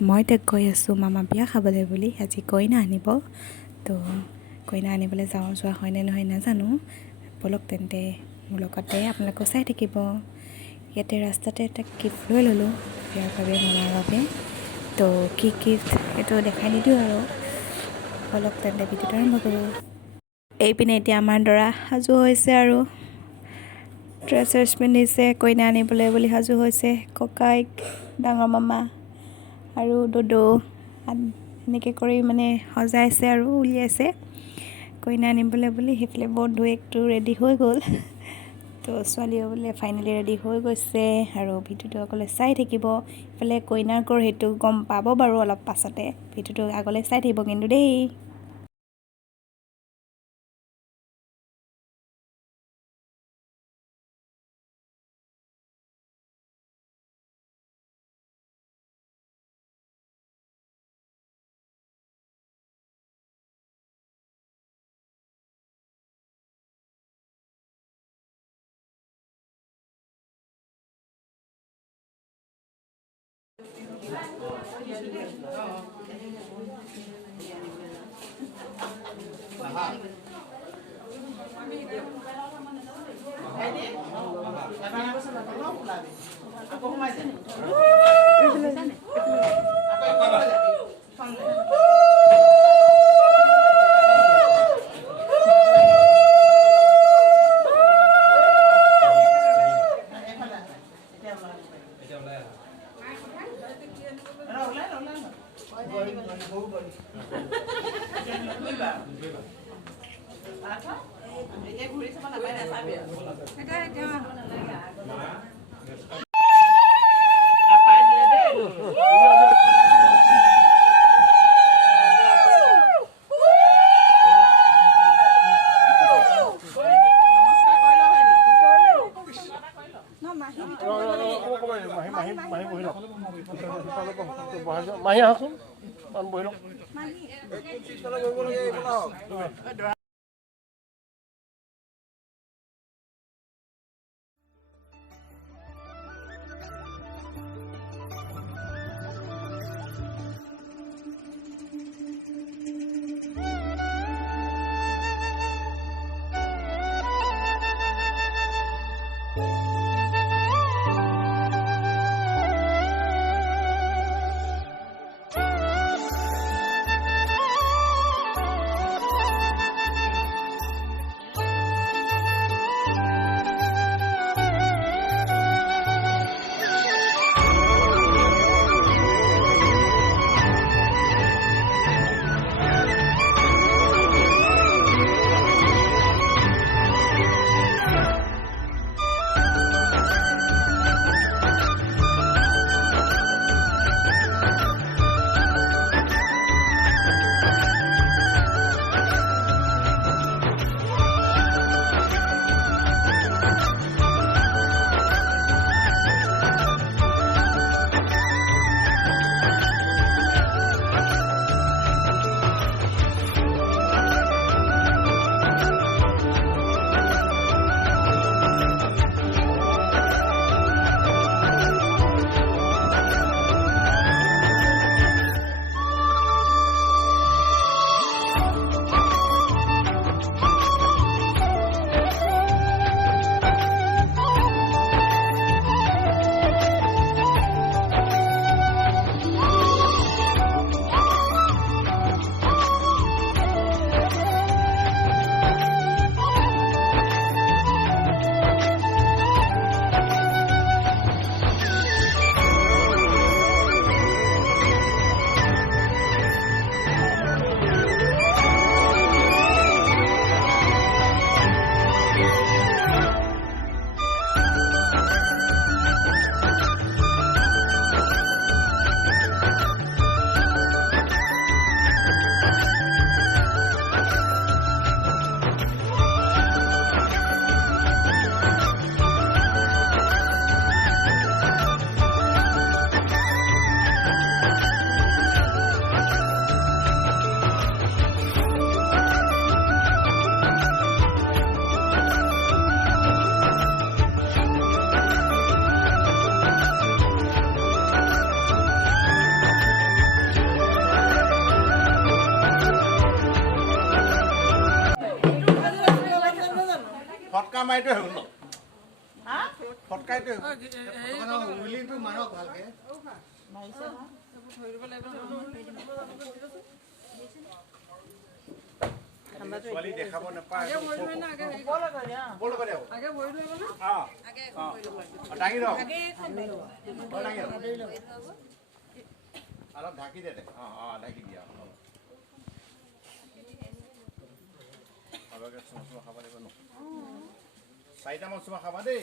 মই তাক কৈ আছোঁ মামা বিয়া খাবলৈ বুলি আজি কইনা আনিব তো কইনা আনিবলৈ যোৱা হয় নে নহয় নাজানো বলক তেন্তে মোৰ লগতে আপোনালোকে চাই থাকিব ইয়াতে ৰাস্তাতে এটা গিফ্ট লৈ ল'লোঁ বিয়াৰ বাবে মামাৰ বাবে তো কি গিফ্ট সেইটো দেখাই নিদিওঁ আৰু বলক তেন্তে ভিডিঅ'টো আৰম্ভ কৰোঁ এইপিনে এতিয়া আমাৰ দৰা সাজু হৈছে আৰু ড্ৰেছ পিন্ধিছে কইনা আনিবলৈ বুলি সাজু হৈছে ককাইক ডাঙৰ মামা আৰু দদৌ এনেকৈ কৰি মানে সজাইছে আৰু উলিয়াইছে কইনা আনিবলৈ বুলি সেইফালে বন্ধু একটো ৰেডি হৈ গ'ল তো ছোৱালীও বোলে ফাইনেলি ৰেডি হৈ গৈছে আৰু ভিডিঅ'টো অকলে চাই থাকিব ইফালে কইনাৰ ঘৰ সেইটো গম পাব বাৰু অলপ পাছতে ভিডিঅ'টো আগলৈ চাই থাকিব কিন্তু দেই মাহী আহকচোন বহি লওক ফটকা মাৰিটো হ'ল ন ফটকাইটো উইলিংটো মাৰক ভালকে ছোৱালী দেখাব নাপায় দাঙি ৰখ অলপ ঢাকি দে ঢাকি দিয়া খাব লাগিব ন 4টা মান চুমা খাবা দেই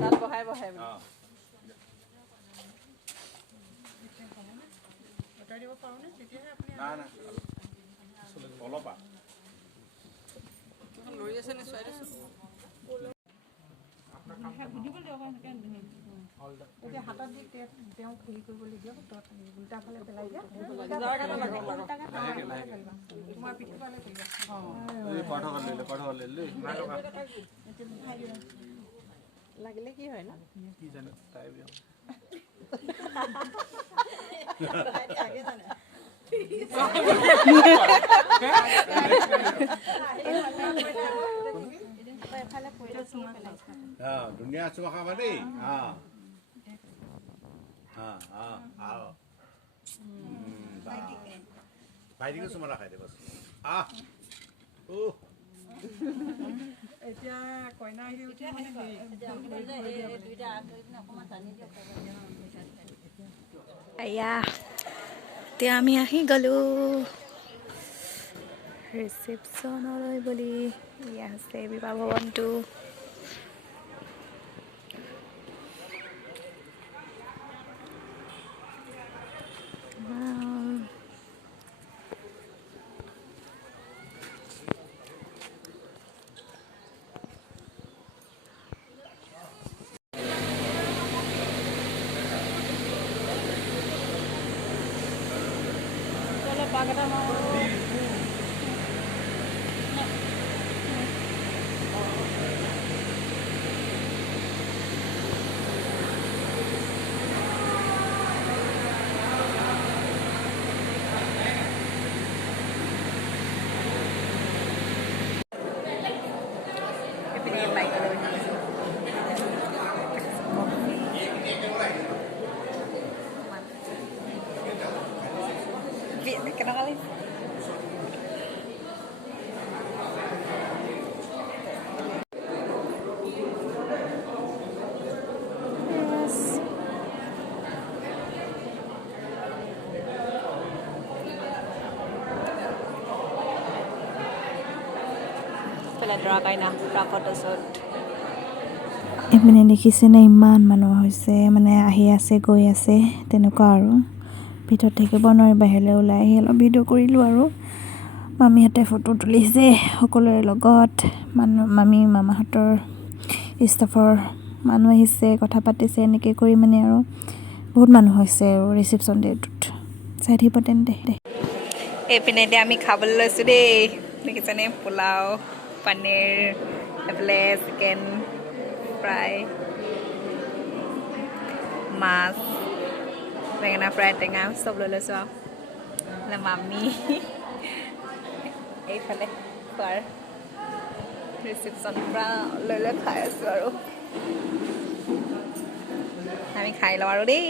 তাত বহাই না না অলপা লৈ আছে নে ছোৱালী এতিয়া হাতত দি তেওঁক হেৰি কৰিবলৈ দিয়ক উল্টা ফালে পেলাই দিয়া তোমাৰ পিঠি ফালে লাগিলে কি হয় না কি জানো তাই ধুনীয়া চুমা খাবা দেই ভাইটিকো চুমা ৰাখাই দে বছ এতিয়া কইনা আহি উঠি এয়া এতিয়া আমি আহি গ'লোঁ ৰিচিপশ্যনলৈ বুলি এয়া হৈছে বিবাহ ভৱনটো kenapa kali? এইপিনে দেখিছেনে ইমান মানুহ হৈছে মানে আহি আছে গৈ আছে তেনেকুৱা আৰু ভিতৰত থাকিব নোৱাৰি বাহিৰলৈ ওলাই আহি অলপ ভিডিঅ' কৰিলোঁ আৰু মামীহঁতে ফটো তুলিছে সকলোৰে লগত মামী মামাহঁতৰ ষ্টাফৰ মানুহ আহিছে কথা পাতিছে এনেকৈ কৰি মানে আৰু বহুত মানুহ হৈছে আৰু ৰিচিপশ্যন ডেটোত চাই থাকিব তেন্তে এইপিনে এতিয়া আমি খাবলৈ লৈছোঁ দেই দেখিছেনে পোলাও পনীৰ এইফালে চিকেন ফ্ৰাই মাছ বেঙেনা ফ্ৰাই টেঙা চব লৈ লৈছোঁ আৰু মামী এইফালে খোৱাৰ ৰিচিপশ্যন পৰা লৈ লৈ খাই আছোঁ আৰু আমি খাই লওঁ আৰু দেই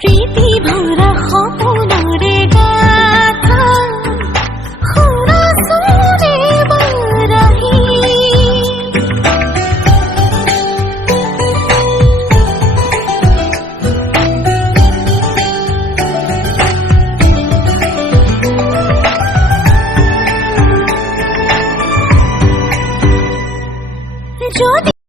प्रीति भरा सपनरे गाथा যদি